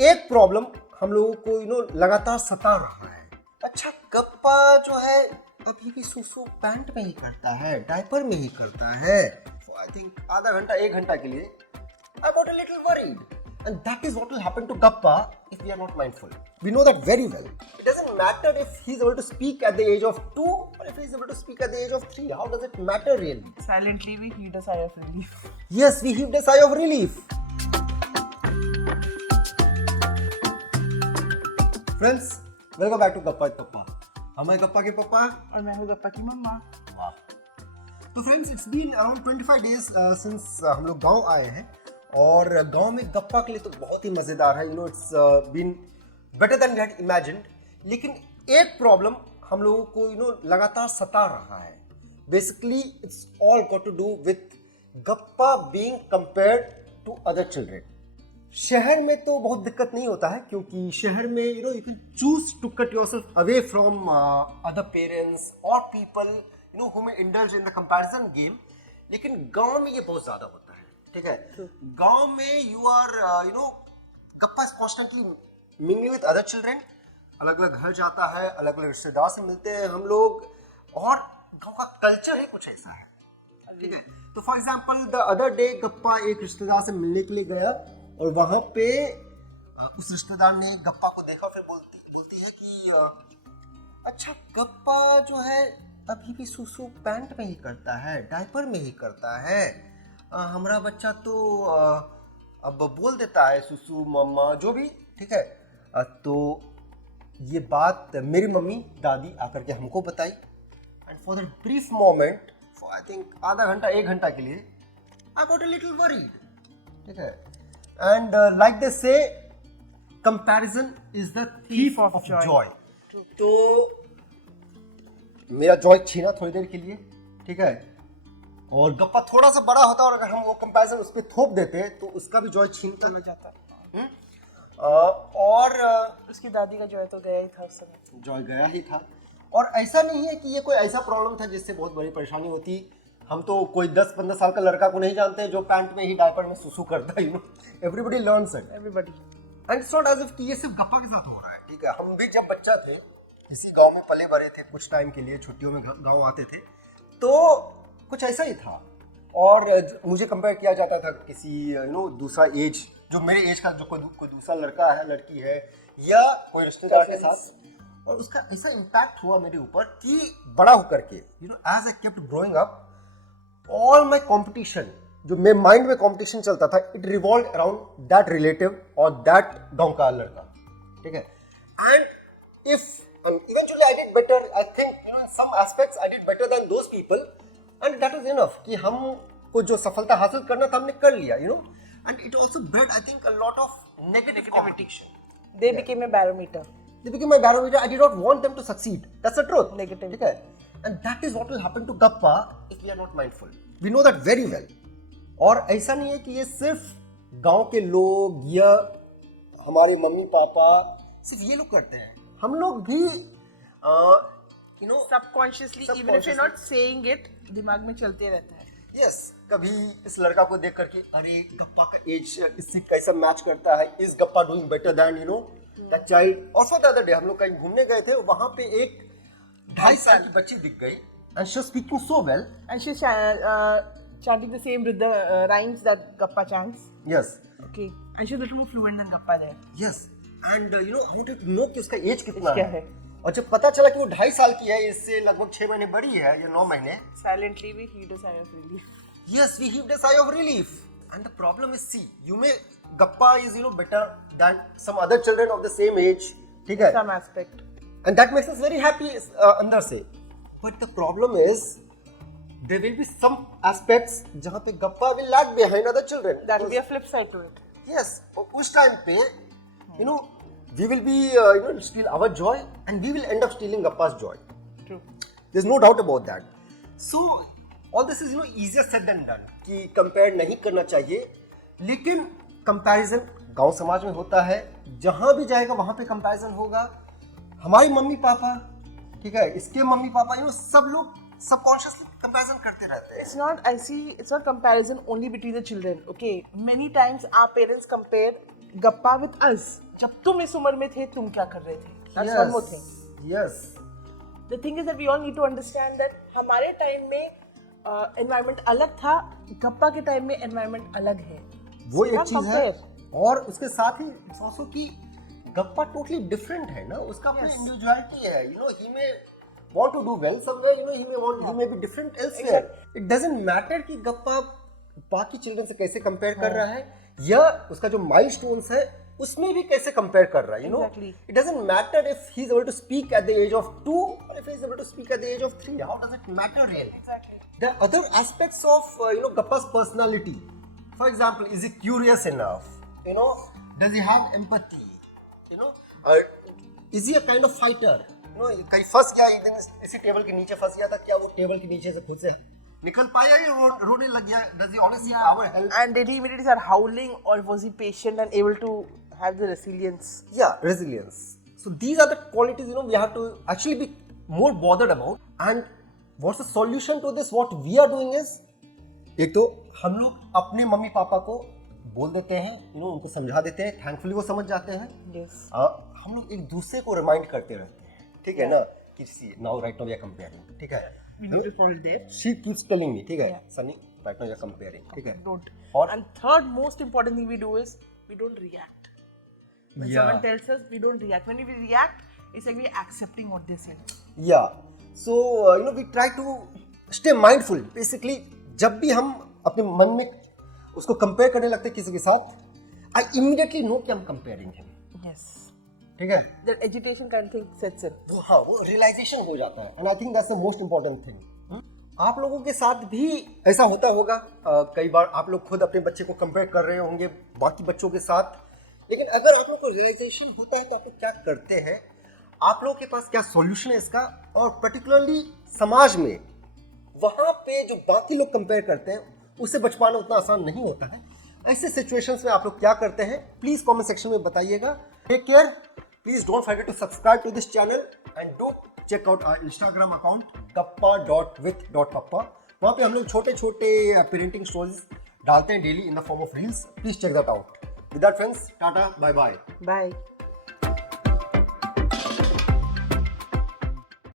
एक प्रॉब्लम हम लोगों को लगातार सता रहा है। अच्छा, गप्पा जो है अभी भी सुसु पैंट में ही करता है, डायपर में ही करता है। So I think आधा घंटा 1 घंटा के लिए I got a little worried, and that is what will happen to Gappa if we are not mindful. We know that very well. It doesn't matter if he's able to speak at the age of 2 or if he's able to speak at the age of 3. How does it matter really? Silently we heaved a sigh of relief. Yes, we heaved a sigh of relief. Friends, welcome back to Gappa with Papa. हम हैं गप्पा के पापा और मैं हूँ गप्पा की मम्मा। तो friends, it's been around 25 days since हम लोग गांव आए हैं और गांव में गप्पा के लिए तो बहुत ही मज़ेदार है। It's been better than we had imagined. लेकिन एक प्रॉब्लम हम लोगों को लगातार सता रहा है। Basically it's all got to do with Gappa being compared to other children. शहर में तो बहुत दिक्कत नहीं होता है, क्योंकि शहर में you can choose to cut yourself away from other parents और people who may indulge in the comparison game. लेकिन गांव में ये बहुत ज्यादा होता है, ठीक है। गांव में you are गप्पा is constantly mingling with other children. अलग अलग घर जाता है, अलग अलग रिश्तेदार से मिलते हैं हम लोग, और गांव का कल्चर ही कुछ ऐसा है, ठीक है। तो for example the other day गप्पा एक रिश्तेदार से मिलने के लिए गया और वहां पे उस रिश्तेदार ने गप्पा को देखा, फिर बोलती है कि अच्छा, गप्पा जो है अभी भी सुसु पैंट में ही करता है, डायपर में ही करता है। हमारा बच्चा तो अब बोल देता है सुसु मम्मा जो भी, ठीक है। तो ये बात मेरी मम्मी दादी आकर के हमको बताई, and for that brief moment, for I think आधा घंटा 1 घंटा के लिए I got a little worried, ठीक है। एंड लाइक दे से, comparison is the thief of Joy. तो मेरा जॉय छीना थोड़ी देर के लिए, ठीक है, और गप्पा थोड़ा सा बड़ा होता और अगर हम वो कंपैरिजन उस पर थोप देते तो उसका भी जॉय छीनता लग जाता। और उसकी दादी का जॉय तो गया ही था उस समय। जॉय गया ही था। और ऐसा नहीं है कि ये कोई ऐसा प्रॉब्लम था जिससे बहुत बड़ी परेशानी होती। हम तो कोई 10-15 साल का लड़का को नहीं जानते जो पैंट में ही डायपर में सुसु करता है। Everybody learns it, everybody. And it's not as if कि ये सिर्फ गप्पा के साथ हो रहा है, ठीक है। हम भी जब बच्चा थे, इसी गांव में पले बड़े थे, कुछ टाइम के लिए छुट्टियों में गांव आते थे, तो कुछ ऐसा ही था। और मुझे कंपेयर किया जाता था किसी दूसरा एज, जो मेरे एज का जो कोई दूसरा लड़का है, लड़की है, या कोई रिश्तेदार के साथ, और उसका ऐसा इम्पैक्ट हुआ मेरे ऊपर कि बड़ा होकर के as I kept growing up, all my competition, जो मेरे माइंड में कॉम्पिटिशन चलता था, it revolve around that relative और दैट गांव का लड़का, ठीक है। And if eventually I did better, I think in some aspects I did better than those people, and that was enough कि हम को जो सफलता हासिल करना था हमने कर लिया, and it also bred I think a lot of negative competition. They became a barometer. They became my barometer. I did not want them to succeed. That's the truth. Negative. ठीक है, and that is what will happen to Gappa if we are not mindful. We know that very well. और ऐसा नहीं है कि ये सिर्फ गांव के लोग या हमारे मम्मी पापा सिर्फ ये लोग करते हैं, हम लोग भी subconsciously, even if you not saying it, दिमाग में चलते रहता है। यस, कभी इस लड़का को देख करके अरे गप्पा का एज इससे कैसा मैच करता है, इज गप्पा doing better than that child. और फॉर द अदर डे हम लोग कहीं घूमने गए थे, वहां पे एक 2.5 साल की बच्ची दिख गई, and she was speaking so well, and she chanting the same rhythm rhymes that Gappa chants. Yes, Okay, and she's a little more fluent than Gappa there. Yes, and I wanted to know कि उसका as कितना क्या है। और जब पता चला कि वो 2.5 साल की है, इससे लगभग 6 महीने बड़ी है या 9 महीने, Silently we heaved a sigh of relief. yes, we heaved a sigh of relief. And the problem is, see, Gappa is better than some other children of the same age, ठीक है, Some aspect. and that makes us very happy अंदर से. But the problem is there will be some aspects जहाँ पे Gappa will lag behind other children. That will be a flip side to it. Yes, उस time पे we will be steal our joy, and we will end up stealing Gappa's joy. True. There's no doubt about that. So all this is easier said than done कि compare नहीं करना चाहिए, लेकिन comparison गांव समाज में होता है, जहां भी जाएगा वहां पे कंपैरिजन होगा। हमारी मम्मी पापा, ठीक है, इसके मम्मी पापा, सब लोग subconsciously comparison करते रहते हैं. It's not comparison only between the children. Okay, many times our parents compare Gappa with us. जब तुम इस उम्र में थे तुम क्या कर रहे थे. That's one more thing. Yes. The thing is that we all need to understand that हमारे टाइम में environment अलग था, गप्पा के टाइम में environment अलग है. वो एक Not चीज है compare. और उसके साथ ही इट्स आल्सो कि गप्पा टोटली डिफरेंट है ना, उसका अपनी इंडिविजुअलिटी है. You know he may want to do well somewhere, you know he may be different elsewhere. It doesn't matter कि गप्पा बाकी चिल्ड्रन से कैसे कंपेयर कर रहा है या उसका जो माइलस्टोन्स है उसमें भी कैसे कंपेयर कर रहा है. You know it doesn't matter if he is able to speak at the age of 2 और if he is able to speak at the age of 3. How does it matter really? Exactly. There are other aspects of Gappa's personality. For example, is he curious enough? Does he have empathy? Is he a kind of fighter? कहीं फंस गया एक दिन इसी table के नीचे फंस गया था, क्या वो टेबल के नीचे से खुद से निकल पाया या रोने लग गया? Does he honestly our help? And did he immediately start howling, or was he patient and able to have the resilience? Yeah, resilience. So these are the qualities we have to actually be more bothered about. And what's the solution to this? What we are doing is, एक तो हम लोग अपने mummy papa को बोल देते हैं, उनको समझा देते हैं, थैंकफुली वो समझ जाते हैं. Yes. हम लोग एक दूसरे को रिमाइंड करते रहते हैं, ठीक है ना, कि now right now we are comparing, ठीक है. Beautiful there. She keeps telling me, ठीक है, Sunny right now we are comparing, ठीक है. Don't. और And third most important thing we do is we don't react. When Yeah. someone tells us, we don't react. When we react, it's like we're accepting what they say. या so we try to stay mindful. Basically जब भी हम अपने मन में उसको compare करने लगते हैं किसी के साथ, आई इमीडिएटली नो कि हम कंपेयरिंग हैं, Yes. ठीक है. That agitation kind of thing sets in. वो रियलाइजेशन हो जाता है. And I think that's the most important thing. आप लोगों के साथ भी ऐसा होता होगा. कई बार आप लोग खुद अपने बच्चे को कंपेयर कर रहे होंगे बाकी बच्चों के साथ, लेकिन अगर आप लोग को रियलाइजेशन होता है तो आप लोग क्या करते हैं, आप लोगों के पास क्या सॉल्यूशन है इसका. और पर्टिकुलरली समाज में वहाँ पे जो बाकी लोग कंपेयर करते हैं उससे बच पाना उतना आसान नहीं होता है. ऐसे सिचुएशंस में आप लोग क्या करते हैं, प्लीज कमेंट सेक्शन में बताइएगा. Take care. Please don't forget to subscribe to this channel and do check out our Instagram account kappa.with.papa. वहाँ पे हम लोग छोटे छोटे पेरेंटिंग स्टोरीज डालते हैं daily in the form of reels. Please check that out. With that friends, tata, bye bye. Bye.